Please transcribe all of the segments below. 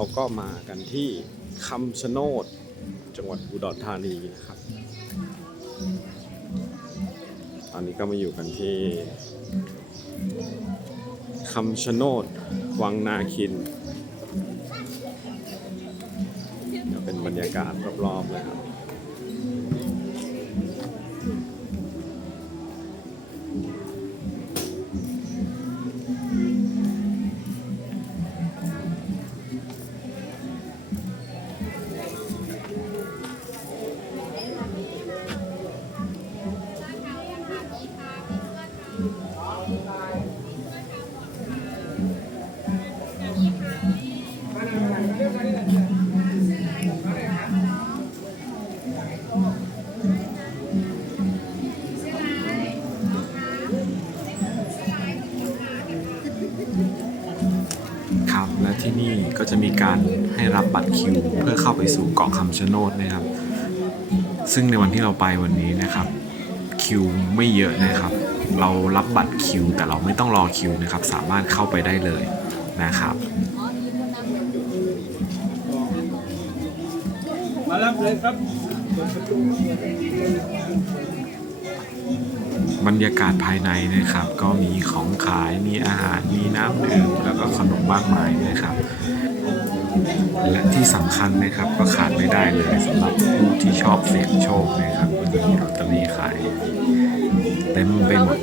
เราก็มากันที่คำชะโนดจังหวัดอุดรธานีนะครับ ตอนนี้ก็มาอยู่กันที่คำชะโนดวังนาคินเดี๋ยวเป็นบรรยากาศรอบๆเลยครับ ให้รับบัตรคิว เพื่อเข้าไปสู่เกาะคำชะโนดนะครับ ซึ่งในวันที่เราไปวันนี้นะครับคิวไม่เยอะนะครับ เรารับบัตรคิว แต่เราไม่ต้องรอคิวนะครับ สามารถเข้าไปได้เลยนะครับมารับเลยครับบรรยากาศภายในนะครับ ก็มีของขายมีอาหารมีน้ำดื่มแล้วก็ขนมมากมายนะครับ และที่สำคัญนะครับก็ขาดไม่ได้เลยสำหรับผู้ที่ชอบเสี่ยงโชคนะครับก็จะมีลอตเตอรี่ขายเต็มไปหมด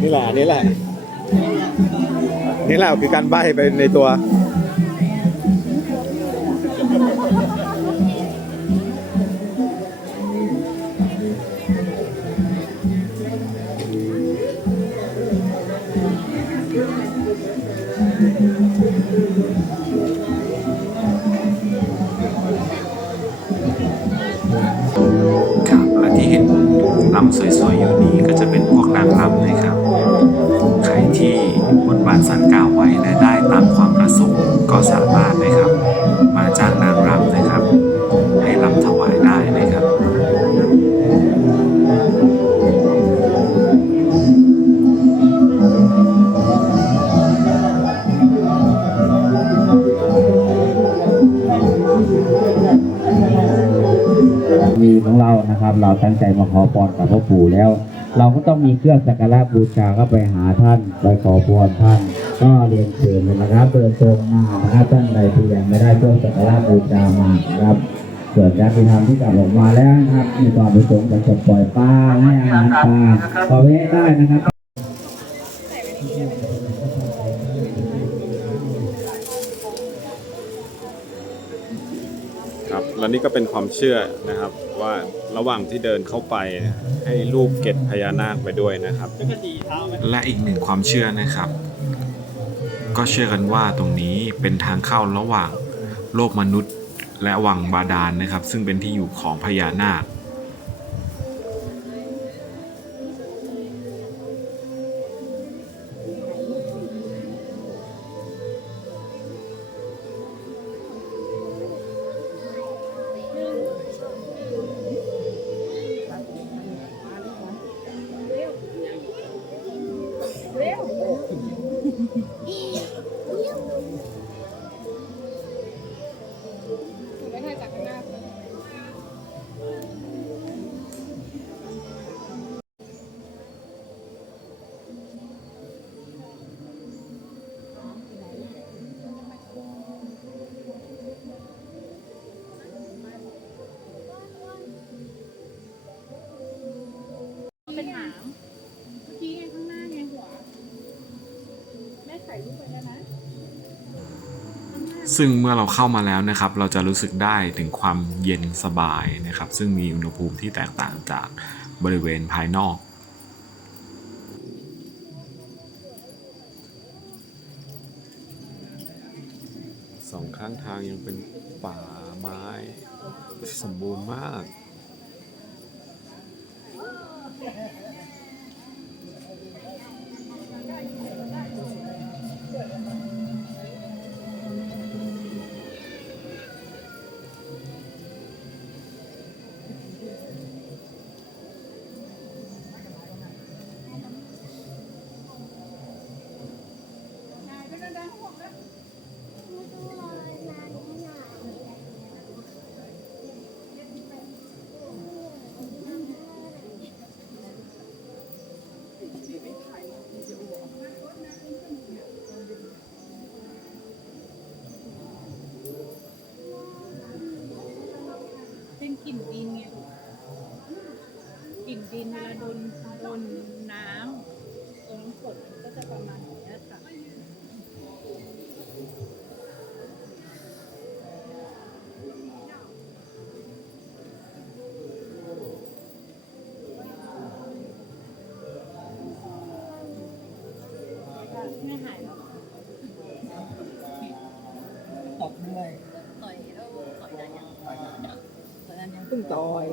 นี่แหละนี่แหละนี่แหละคือการใบ้ไปในตัว นะครับ เราตั้งใจมาขอพรกับพ่อปู่แล้ว เราก็ต้องมีเครื่องสักการะบูชาก็ไปหาท่านไปขอพรท่าน ก็เรียนเชิญเลยนะครับเปิดตรงหน้านะครับท่านใดที่ยังไม่ได้เครื่องสักการะบูชามาครับส่วนญาติธรรมที่กลับออกมาแล้วนะครับ มีความประสงค์จะปล่อยปลาให้อาหารปลาขอไว้ได้นะครับ แล้วนี่ก็เป็นความเชื่อนะครับ ว่าระหว่างที่เดินเข้าไปให้ลูกเก็ดพญานาคไปด้วยนะครับ และอีกหนึ่งความเชื่อนะครับ ก็เชื่อกันว่าตรงนี้เป็นทางเข้าระหว่างโลกมนุษย์และวังบาดาลนะครับ ซึ่งเป็นที่อยู่ของพญานาค ซึ่งเมื่อเราเข้ามาแล้วนะครับ เราจะรู้สึกได้ถึงความเย็นสบายนะครับ ซึ่งมีอุณหภูมิที่แตกต่างจากบริเวณภายนอกสองข้างทางยังเป็นป่าไม้ สมบูรณ์มาก ดินเวลาโดนโดนน้ำโดนน้ำฝนก็จะประมาณอย่างนี้ค่ะไม่หายแล้วตบเหนื่อยต่อยแล้วต่อยได้ยังต่อนนั้นยังเพิ่งต่อย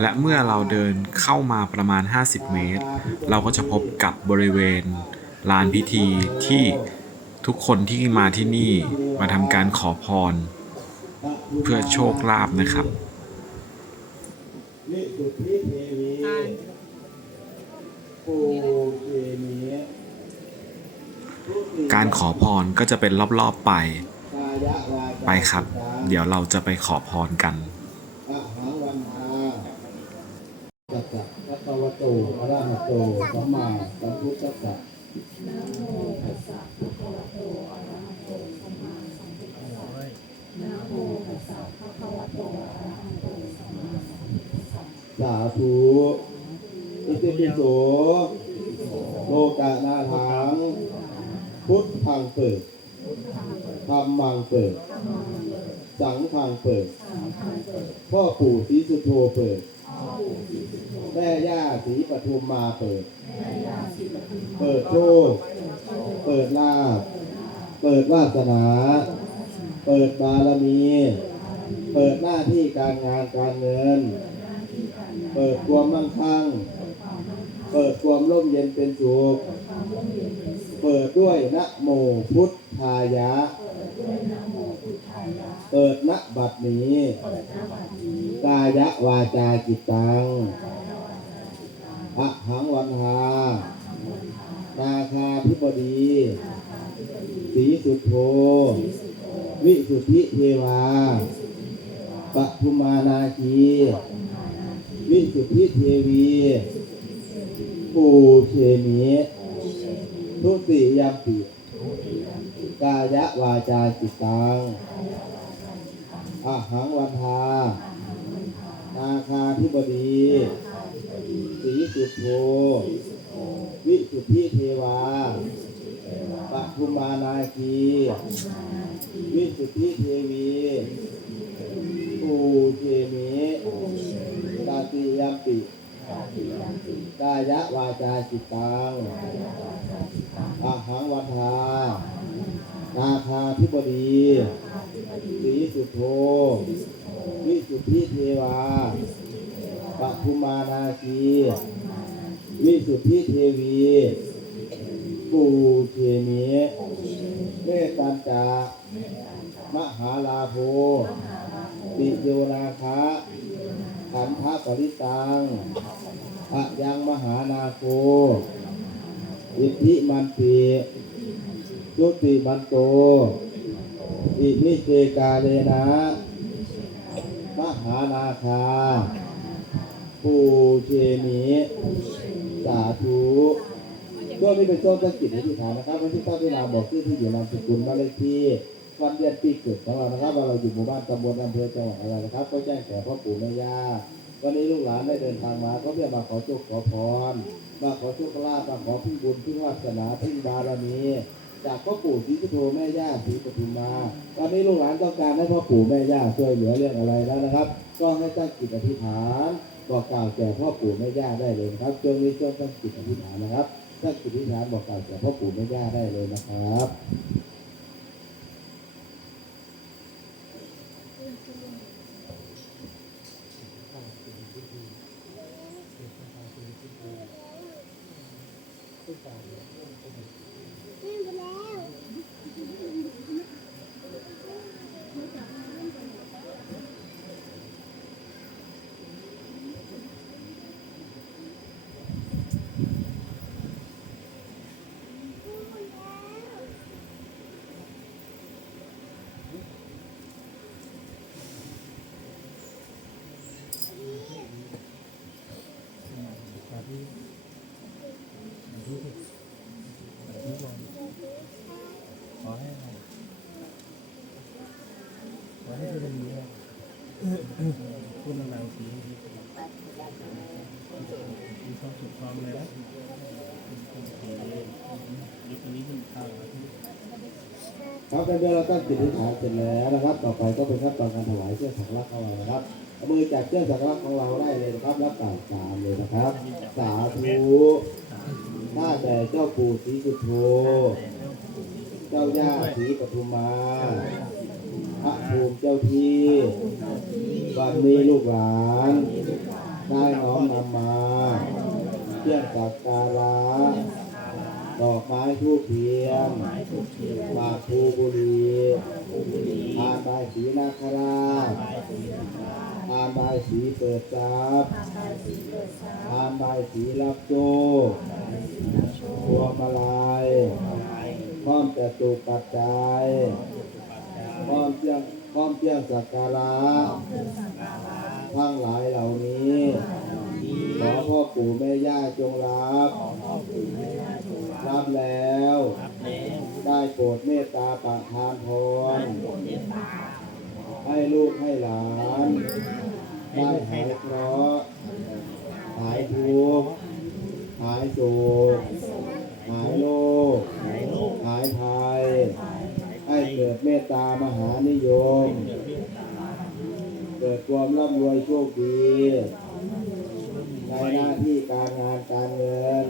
และเมื่อเราเดินเข้ามาประมาณ 50 เมตร เราก็จะพบกับบริเวณลานพิธีที่ทุกคนที่มาที่นี่มาทำการขอพร เพื่อโชคลาภนะครับการขอพรก็จะเป็นรอบๆไป ไปครับ เดี๋ยวเราจะไปขอพรกัน อะหังวันทาสัจจะพระตวโตอะระหะ โตสัมมาสัมพุทธัสสะสาธุอิติปิโสโลกานาถัง พุทธังเปิดธรรมังเปิด สังฆังเปิด พ่อปู่ศรีสุโธเปิด แม่ย่าศรีปทุมมาเปิด เปิดโชคเปิดลาภเปิดวาสนา เปิดบารมี เปิดหน้าที่การงานการเงิน เปิดความมั่งคั่ง เปิดความร่มเย็นเป็นสุข เปิดด้วยนะโมพุทธายะ เปิดณบัดนี้ กายะวาจาจิตตังอะหังวันหานาคาธิบดี สีสุโธ วิสุทธิเทวาปทุมานาคี วิสุทธิเทวีปูเชมีทุติยมปิกายะวาจาจิตตังอาหังวันทานาคาธิบดี สีสุโธวิสุทธิเทวาปัทุมานาคีวิสุทธิเทวีปูเชมิตาติยมปิกายะวาจาจิตตังอาหังวันทานาคาธิบดีสีสุโธวิสุทธิเทวา ปทุมานาคีวิสุทธิเทวีปูเชมีเมตตัญจามหาลาโภปิโยนาคะขันธปริตังอะยังมหานาโคอิทธิมันติยุติมันโต อิมิเจกาเลนะ มหานาคา ปูเชมีสาธุช่วงนี้เป็นช่วงสังกิจอธิษฐานนะครับวันที่ตั้งที่นาบอกชื่อที่อยู่นามสกุลบ้านเลขที่วันเดือนปีเกิดของเรานะครับว่าเราอยู่หมู่บ้านตำบลอำเภอจังหวัดอะไรนะครับ ก็แจ้งแก่พ่อปู่แม่ย่าวันนี้ลูกหลานได้เดินทางมาก็เพื่อมาขอโชคขอพรมาขอโชคลาภมาขอพึ่งบุญพึ่งวาสนาพึ่งบารมีจากพ่อปู่ศรีสุโธแม่ย่าศรีปทุมมาตอนนี้ลูกหลานต้องการให้พ่อปู่แม่ย่าช่วยเหลือเรื่องอะไรแล้วนะครับ ก็ให้ตั้งจิตอธิษฐาน บอกกล่าวแก่พ่อปู่แม่ย่าได้เลยครับช่วงนี้ช่วงตั้งจิตอธิษฐานนะครับตั้งจิตอธิษฐานบอกกล่าวแก่พ่อปู่แม่ย่าได้เลยนะครับ ครับในเมื่อเราตั้งจิตอธิษฐานเสร็จแล้วนะครับ ต่อไปก็เป็นขั้นตอนการถวายเครื่องสักการะของเรานะครับเอามือจับเครื่องสักการะของเราได้เลยนะครับรับกล่าวตามเลยนะครับ สาธุข้าแต่เจ้าปู่ศรีสุโธเจ้าย่าศรีปทุมา พระภูมิเจ้าที่วันนี้ลูกหลานได้น้อมนำมา เครื่องสักการะ ดอกไม้ทูปเทียนปากภูบุรีอานบายสีนาคราชอานบายสีเปิดทรัพย์อานบายสีรับโจกพวงมาลัยพร้อมแต่ตุกปัจจัยพร้อมเพียงพร้อมเพียงสักการะทั้งหลายเหล่านี้ขอพ่อปู่แม่ย่าจงรับ รับแล้ว ได้โปรดเมตตาประทานพรให้ลูกให้หลานได้หายเคราะห์หายทุกข์หายโศกหายโรคหายภัย ให้เกิดเมตตามหานิยม เกิดความร่ำรวยโชคดี ในหน้าที่การงานการเงิน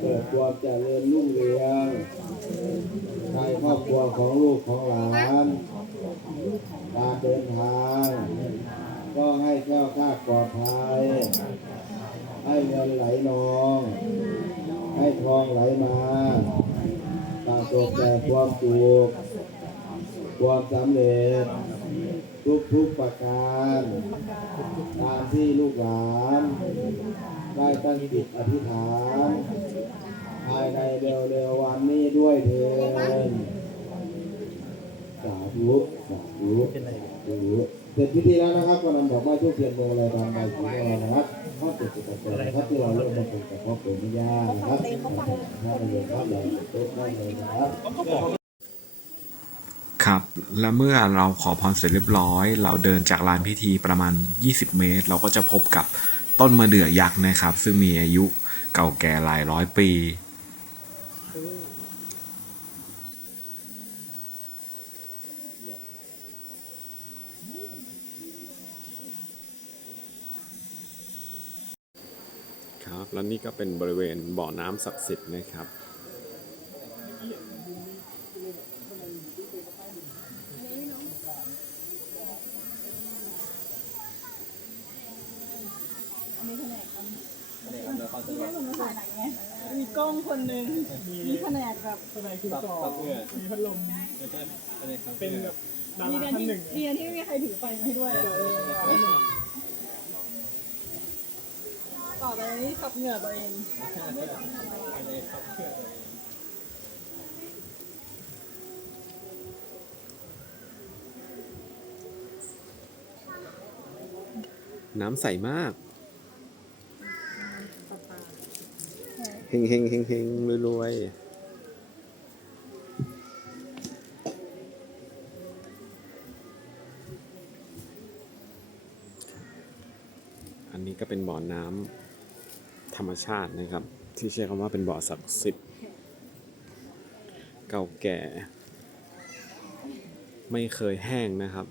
เกิดความเจริญรุ่งเรืองในครอบครัวของลูกของหลานการเดินทาง ก็ให้แคล้วคลาดปลอดภัย ให้เงินไหลนอง ให้ทองไหลมาประสบแต่ความสุขความสำเร็จ ทุกทุกๆประการตามที่ลูกหลาน ได้ตั้งจิตอธิษฐานภายในเร็วๆวันนี้ด้วยเถิดสาธุสาธุสาธุเสร็จพิธีแล้วนะครับก็นำดอกไม้ทูบเทียนโมอะไรตามใบสีของเรานะครับข้อเจ็ดสิบแปดนะครับที่เราเริ่มมาเป็นกับพ่อปู่แม่ย่านะครับถ้าไปเลยครับเราโต๊ะนั่งเลยนะครับ ครับ และเมื่อเราขอพรเสร็จเรียบร้อย เราเดินจากลานพิธีประมาณ 20 เมตร เราก็จะพบกับต้นมะเดื่อยักษ์นะครับ ซึ่งมีอายุเก่าแก่หลายร้อยปีครับแล้วนี่ก็เป็นบริเวณบ่อน้ำศักดิ์สิทธิ์นะครับ มีกล้องคน หนึ่งมีแผนกแบบแผนกถือกรอบมีพัดลมเป็นแบบดาดีรานะท่านที่หนึ่งดีนที่ไม่มีใครถือไฟมาให้ด้วย ต่อไปนี้ขับเหงื่อตัวเองน้ำใสมาก ฮงเฮงเฮงเฮงรวยรวยอันนี้ก็เป็นบ่อน้ำธรรมชาตินะครับ ที่ใช้คำว่าเป็นบ่อศักดิ์สิทธิ์เก่าแก่ ไม่เคยแห้งนะครับ